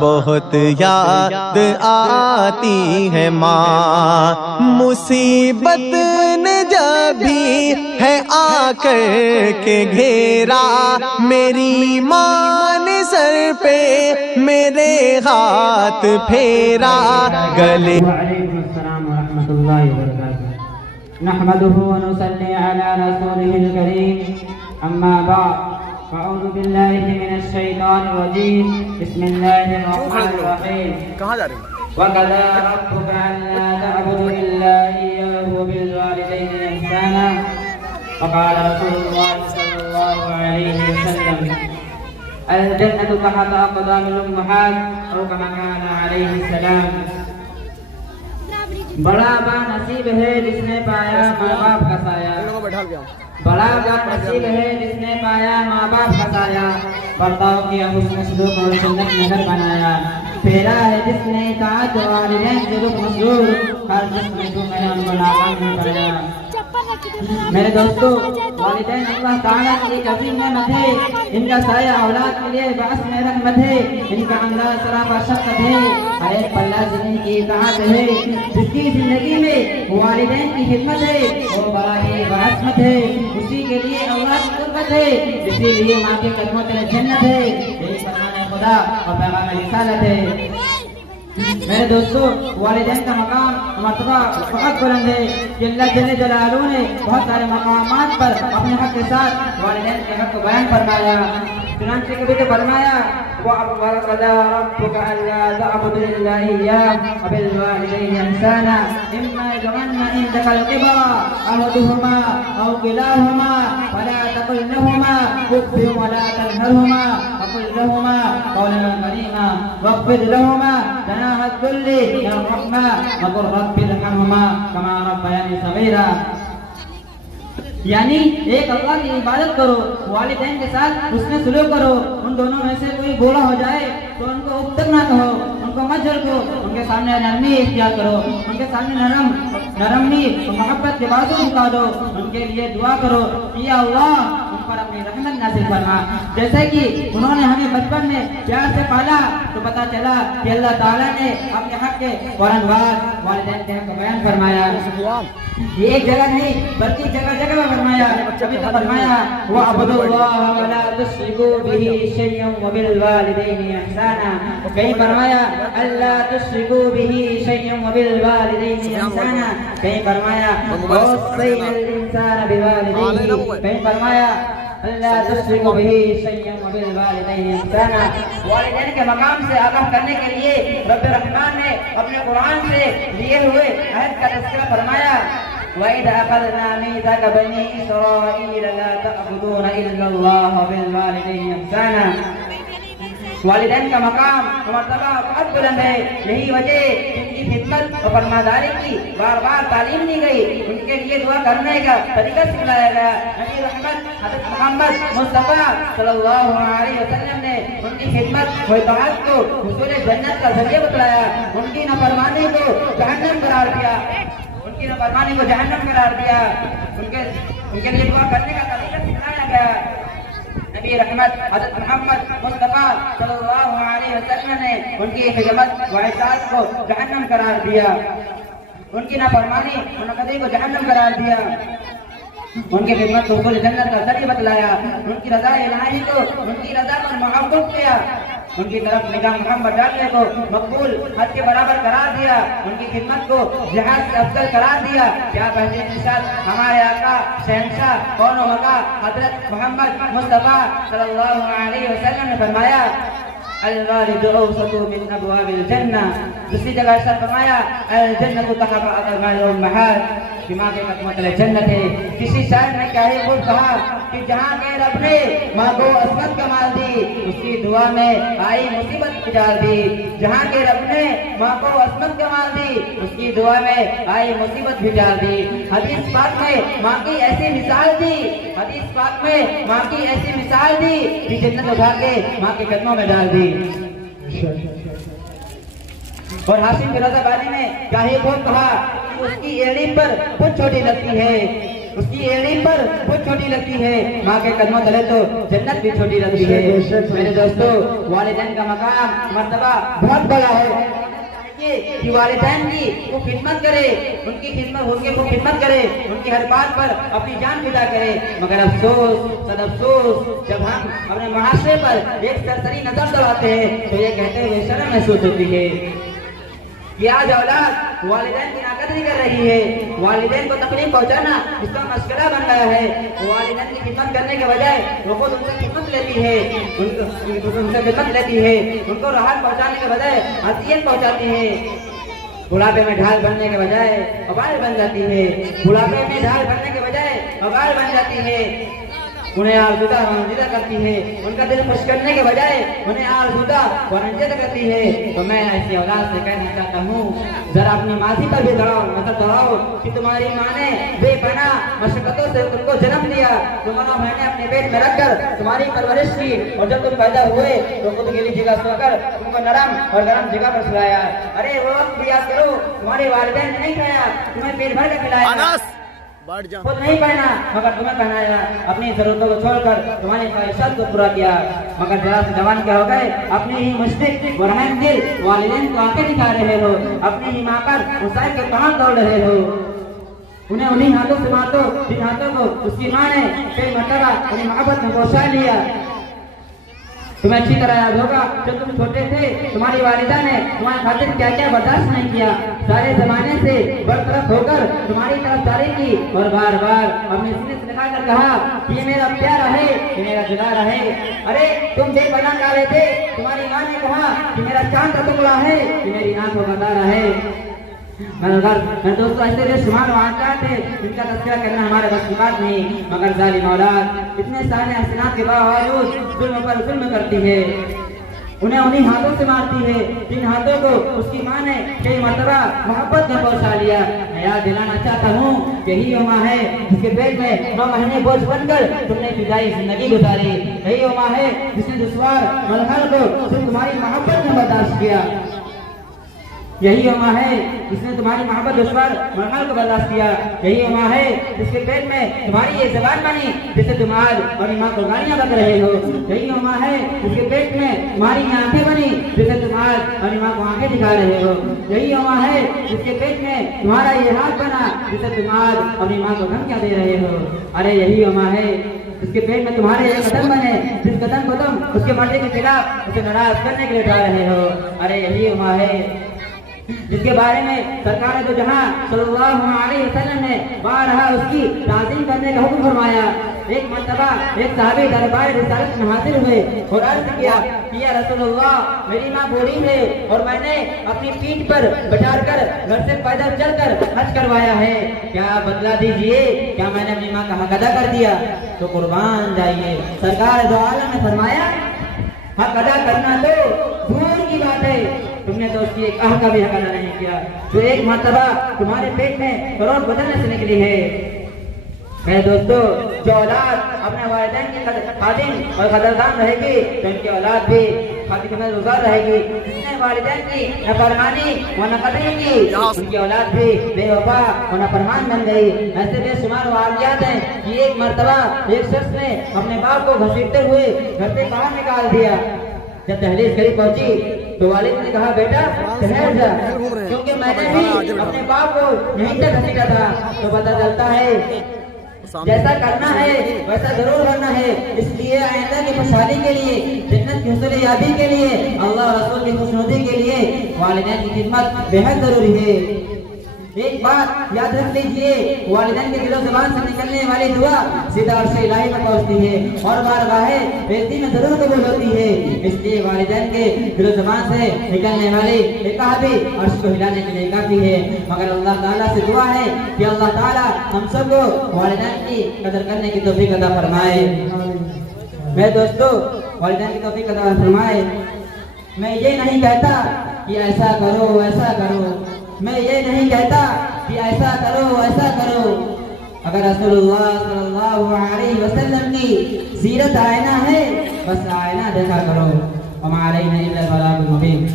بہت یاد آتی ہے ماں، مصیبت نے جب بھی ہے آ کر کے گھیرا، میری ماں نے سر پہ میرے ہاتھ پھیرا، گلے وعلیکم السلام ورحمۃ اللہ وبرکاتہ۔ نحمده ونصلي على رسوله الكريم، اما بعد، اعوذ باللہ من الشیطان الرجیم، بسم اللہ الرحمن الرحیم۔ وَقَضَىٰ رَبُّكَ أَلَّا تَعْبُدُوا إِلَّا إِيَّاهُ وَبِالْوَالِدَيْنِ إِحْسَانًا، وقال رسول اللہ صلی اللہ علیہ وسلم الجنة تحت أقدام الأمهات، أو كما قال علیہ السلام۔ بڑا با نصیب ہے جس نے پایا ماں باپ کا سایہ، بڑا با نصیب ہے جس نے پایا ماں باپ کا سایہ، برتاؤ کیا حسن سلوک اور سنت میں گھر بنایا، پھیرا ہے جس نے اطاعت والدین سے رخ مسرور، ہر جس میں تو میں نے ان کو ناکام نہیں پایا۔ میرے دوستو، والدین اللہ تعالیٰ کی ایک عظیم نعمت ہے، ان کا سایہ اولاد کے لیے باعث رحمت ہے، ان کا انداز سراپا شفقت ہے، ہر ایک پلہ زمین کی اطاعت ہے، جس کی زندگی میں والدین کی خدمت ہے وہ براہ وعصمت ہے، اسی کے لیے اللہ کی قربت ہے، اسی لیے ماں کے قدموں تلے جنت ہے، یہی فرمان خدا اور پیغام رسالت ہے۔ میرے دوستو، والدین کا مقام مرتبہ بہت بلند ہے، کہ اللہ جل جلالہ نے بہت سارے مقامات پر اپنے حق کے ساتھ والدین کے حق کو بیان فرمایا، چنانچہ کبھی تو فرمایا وَقَضَىٰ رَبُّكَ أَلَّا تَعْبُدُوا إِلَّا إِيَّاهُ وَبِالْوَالِدَيْنِ إِحْسَانًا إِمَّا يَبْلُغَنَّ عِندَكَ الْكِبَرَ أَحَدُهُمَا أَوْ كِلَاهُمَا فَلَا تَقُل لَّهُمَا أُفٍّ وَلَا تَنْهَرْهُمَا وَقُل لَّهُمَا قَوْلًا كَرِيمًا وَاخْفِضْ لَهُمَا جناح الذل من الرحمة وقل رب ارحمهما كما ربياني صغيرا۔ یعنی ایک اللہ کی عبادت کرو، والدین کے ساتھ حسن سلوک کرو، ان دونوں میں سے کوئی بوڑھا ہو جائے تو ان کو اب تک نہ کہو، ان کو مت جھڑکو، ان کے سامنے نرمی اختیار کرو، ان کے سامنے نرمی اور محبت کے بازو جھکا دو، ان کے لیے دعا کرو یا اللہ ان پر اپنی رحمت نازل فرما۔ جیسے کہ انہوں نے ہمیں بچپن میں پیار سے پالا تو پتہ چلا کہ اللہ تعالیٰ نے اپنے حق کے فوراً بعد والدین کے حق کو بیان فرمایا۔ یہ ایک جگہ نہیں بلکہ جگہ جگہ میں فرمایا، کبھی تو فرمایا وَاعْبُدُوا اللَّهَ وَلَا تُشْرِكُوا بِهِ شَيْئًا وَبِالْوَالِدَيْنِ إِحْسَانًا، کہیں فرمایا أَلَّا تُشْرِكُوا بِهِ شَيْئًا وَبِالْوَالِدَيْنِ إِحْسَانًا، کہیں فرمایا وَوَصَّيْنَا الْإِنسَانَ بِوَالِدَيْهِ، کہیں فرمایا اللہ تشرکوا بہ شیئا وبالوالدین احسانا۔ والدین کے مقام سے آگاہ کرنے کے لیے رب الرحمن نے اپنے قرآن سے لیے ہوئے عہد کا تذکرہ فرمایا وَإِذْ أَخَذْنَا مِيثَاقَ بَنِي إِسْرَائِيلَ لَا تَعْبُدُونَ إِلَّا اللَّهَ وَبِالْوَالِدَيْنِ إِحْسَانًا۔ والدین کا مقام و مرتبہ بہت بلند ہے، یہی وجہ ان کی خدمت اور فرماداری کی بار بار تعلیم دی گئی، ان کے لیے دعا کرنے کا طریقہ سکھلایا گیا۔ نبی رحمت حضرت محمد مصطفیٰ صلی اللہ علیہ وسلم نے ان کی خدمت و اطاعت کو حصول جنت کا ذریعہ بتلایا، ان کی نافرمانی کو جہنم قرار دیا، ان کی نافرمانی کو جہنم قرار دیا، ان کے لیے دعا کرنے کا طریقہ سکھلایا گیا۔ نبی رحمت حضرت محمد مصطفیٰ صلی اللہ علیہ وسلم نے ان کی خدمت و اطاعت کو جہنم قرار دیا، ان کی نافرمانی منقطعی کو جہنم قرار دیا، ان کی خدمت کو حصول جنت کا ذریعہ بتلایا، ان کی رضا الہی کو ان کی رضا پر محبت کیا، ان کی طرف نگاہ محمد ڈالنے کو مقبول حد کے برابر قرار دیا، ان کی خدمت کو جہاد سے افضل قرار دیا۔ کیا بہترین مثال ہمارے آقا شہنشاہ کون و مکا حضرت محمد مصطفیٰ صلی اللہ علیہ وسلم نے فرمایا الوالد اوسط من ابواب الجنہ، دوسری جگہ ارشاد فرمایا الجنۃ تحت اقدام الامہات، کہ ماں کے قدموں تلے جنت ہے۔ کسی شاعر نے کیا ہی خوب کہا کہ جہاں کے رب نے ماں کو عصمت کمال دی اس کی دعا میں آئی مصیبت ڈال دی، جہاں کے رب نے ماں کو عصمت کمال دی اس کی دعا میں آئی مصیبت بھی ڈال دی۔ حدیث پاک میں ماں کی ایسی مثال دی، حدیث پاک میں ماں کی ایسی مثال دی کہ جنت اٹھا کے ماں کے قدموں میں ڈال دی۔ اور حاشم فیروز آبادی نے کیا ہی خوب کہا کہ اس کی ایڑی پر خود چھوٹی لگتی ہے اس کی ایڑی پر وہ چھوٹی لگتی ہے، ماں کے قدموں تلے تو جنت بھی چھوٹی لگتی ہے۔ میرے دوستو، والدین کا مقام مرتبہ بہت بڑا ہے کہ والدین کی وہ خدمت کرے، ان کی خدمت کرے، ان کی ہر بات پر اپنی جان فدا کرے۔ مگر افسوس، صد افسوس، جب ہم اپنے معاشرے پر ایک سرسری نظر دوڑاتے ہیں تو یہ کہتے ہوئے شرم محسوس ہوتی ہے کہ آج اولاد والدین کی ناقدری کر رہی ہے، والدین کو تکلیف پہنچانا اس کا مشغلہ بن گیا ہے۔ والدین کی خدمت کرنے کے بجائے وہ خود ان سے خدمت لیتی ہے، ان کو راحت پہنچانے کے بجائے اذیت پہنچاتی ہے۔ بڑھاپے میں ڈھال بننے کے بجائے وبال بن جاتی ہے، بڑھاپے میں ڈھال بننے کے بجائے وبال بن جاتی ہے۔ انہیں آرزودہ رنجیدہ کرتی ہے، ان کا دل خوش کرنے کے بجائے انہیں آرزودہ رنجیدہ کرتی ہے۔ تو میں ایسی اولاد سے کہنا چاہتا ہوں، ذرا اپنی ماضی پر بھی نظر دوڑاؤ کہ تمہاری ماں نے بے پناہ مشقتوں سے تم کو جنم دیا، تمہارا میں نے اپنے پیٹ میں رکھ کر تمہاری پرورش کی، اور جب تم پیدا ہوئے تو خود گیلی جگہ سو کر تم کو نرم اور گرم جگہ پر سلایا۔ ارے وہ وقت بھی یاد کرو، تمہارے والدین نے نہیں کھایا، تمہیں پیٹ بھر کے کھلایا، خود نہیں پہنا مگر تمہیں پہنایا، اپنی ضرورتوں کو چھوڑ کر تمہاری خواہشات کو پورا کیا۔ مگر ذرا سے جوان کیا ہو گئے، اپنے ہی مشفق و رحم دل والدین کو آنکھیں دکھا رہے ہو، اپنی ہی ماں پر مسائل کے پہاڑ توڑ رہے ہو۔ انہیں انہی ہاتھوں سے ماتو جن ہاتھوں کو اس کی ماں نے کئی مرتبہ انہیں محبت میں پہنچا لیا۔ تمہیں اچھی طرح یاد ہوگا جب تم چھوٹے تھے تمہاری والدہ نے تمہاری خاطر کیا کیا برداشت نہیں کیا، سارے زمانے سے برطرف ہو کر تمہاری طرف جاری کی، اور بار بار اپنے سینے سے لگا کر کہا کہ یہ میرا پیارا ہے، یہ میرا جلال ہے۔ ارے تم بے پناہ کالے تھے، تمہاری ماں نے کہا کہ میرا چاند کا ٹکڑا ہے، کہ میری آنکھوں کا تارا ہے۔ میں دوستو ایسے بے شمار واقعات ہیں جن کا تذکرہ کرنا ہمارے بس کی بات نہیں، مگر ظالم اولاد اتنے سارے احسانات کے باوجود ظلم پر ظلم کرتی ہے، انہیں انہی ہاتھوں سے مارتی ہے جن ہاتھوں کو اس کی ماں نے کئی مرتبہ محبت میں پہنچا لیا۔ میں یاد دلانا چاہتا ہوں کہ یہی وہ ماں ہے جس کے پیٹ میں 9 مہینے بوجھ بن کر تم نے فدائی زندگی گزاری، یہی وہ ماں ہے جس نے دشوار مرحلے کو صرف تمہاری محبت میں برداشت کیا، یہی وہ ماں ہے جس نے تمہاری محبت دشوار مرحلے کو برداشت کیا، یہی وہ ماں ہے جس کے پیٹ میں تمہاری یہ زبان بنی جسے تم آج اپنی ماں کو گالیاں بک رہے ہو، یہی وہ ماں ہے جس کے پیٹ میں تمہاری آنکھیں بنی جسے تم آج اپنی ماں کو آنکھیں دکھا رہے ہو، یہی وہ ماں ہے جس کے پیٹ میں تمہارا یہ ہاتھ بنا جسے تم آج اپنی ماں کو دھمکیاں دے رہے ہو۔ ارے یہی وہ ماں ہے جس کے پیٹ میں تمہارے یہ قدم بنے جس قدم کو تم اس کے مرضی کے خلاف اسے ناراض کرنے کے لیے اٹھا رہے ہو۔ ارے یہی وہ ماں ہے جس کے بارے میں سرکار دو جہاں صلی اللہ علیہ وسلم نے بارہا اس کی تعظیم کرنے کا حکم فرمایا۔ ایک مرتبہ ایک صحابی دربار رسالت میں حاضر ہوئے اور عرض کیا کہ یا رسول اللہ، میری ماں بوڑھی ہے اور میں نے اپنی پیٹھ پر بٹھا کر گھر سے پیدل چل کر حج کروایا ہے، کیا بدلا دیجئے، کیا میں نے اپنی ماں کا حق ادا کر دیا؟ تو قربان جائیے، سرکار دو عالم نے فرمایا حق ادا کرنا تو دور کی بات ہے، تم نے تو اس کی ایک آہ کا بھی حق ادا نہیں کیا جو ایک مرتبہ تمہارے پیٹ میں کروڑ بدلنے سے نکلی ہے۔ میرے دوستو، جو اولاد اپنے والدین کی خادم اور قدردان رہے گی تو ان کی اولاد بھی خادم گزار رہے گی، جس نے والدین کی نافرمانی و ناقدری کی ان کی اولاد بھی بے وفا و نافرمان بن گئی۔ ایسے بے شمار واقعات ہیں کہ ایک مرتبہ ایک شخص نے اپنے باپ کو گھسیٹتے ہوئے گھر سے باہر نکال دیا، جب دہلیز قریب پہنچی تو والد نے کہا بیٹا ٹھہر جا، کیونکہ میں نے بھی اپنے باپ کو یہیں تک گھسیٹا تھا۔ تو پتہ چلتا ہے جیسا کرنا ہے ویسا ضرور کرنا ہے، اس لیے آئندہ کی خوشحالی کے لیے، جنت کی حصول یابی کے لیے، اللہ رسول کی خوشنودی کے لیے والدین کی خدمت بے حد ضروری ہے۔ ایک بات یاد رکھ لیجئے، والدین کے دل و زبان سے نکلنے والی دعا سیدھا عرش الہی میں پہنچتی ہے اور بارگاہ بیزتی میں ضرور قبول ہوتی ہے، اس لیے والدین کے دل و زبان سے نکلنے والی ایک بھی عرش کو ہلانے کے لیے کافی ہے۔ مگر اللہ تعالیٰ سے دعا ہے کہ اللہ تعالیٰ ہم سب کو والدین کی قدر کرنے کی توفیق عطا فرمائے۔ میرے دوستو، والدین کی توفیق عطا فرمائے۔ میں یہ نہیں کہتا کہ ایسا کرو ایسا کرو، میں یہ نہیں کہتا کہ ایسا کرو ایسا کرو، اگر رسول اللہ صلی اللہ علیہ وسلم کی سیرت آئینہ ہے بس آئینہ دیکھا کرو۔ وما علینا الا البلاغ المبین۔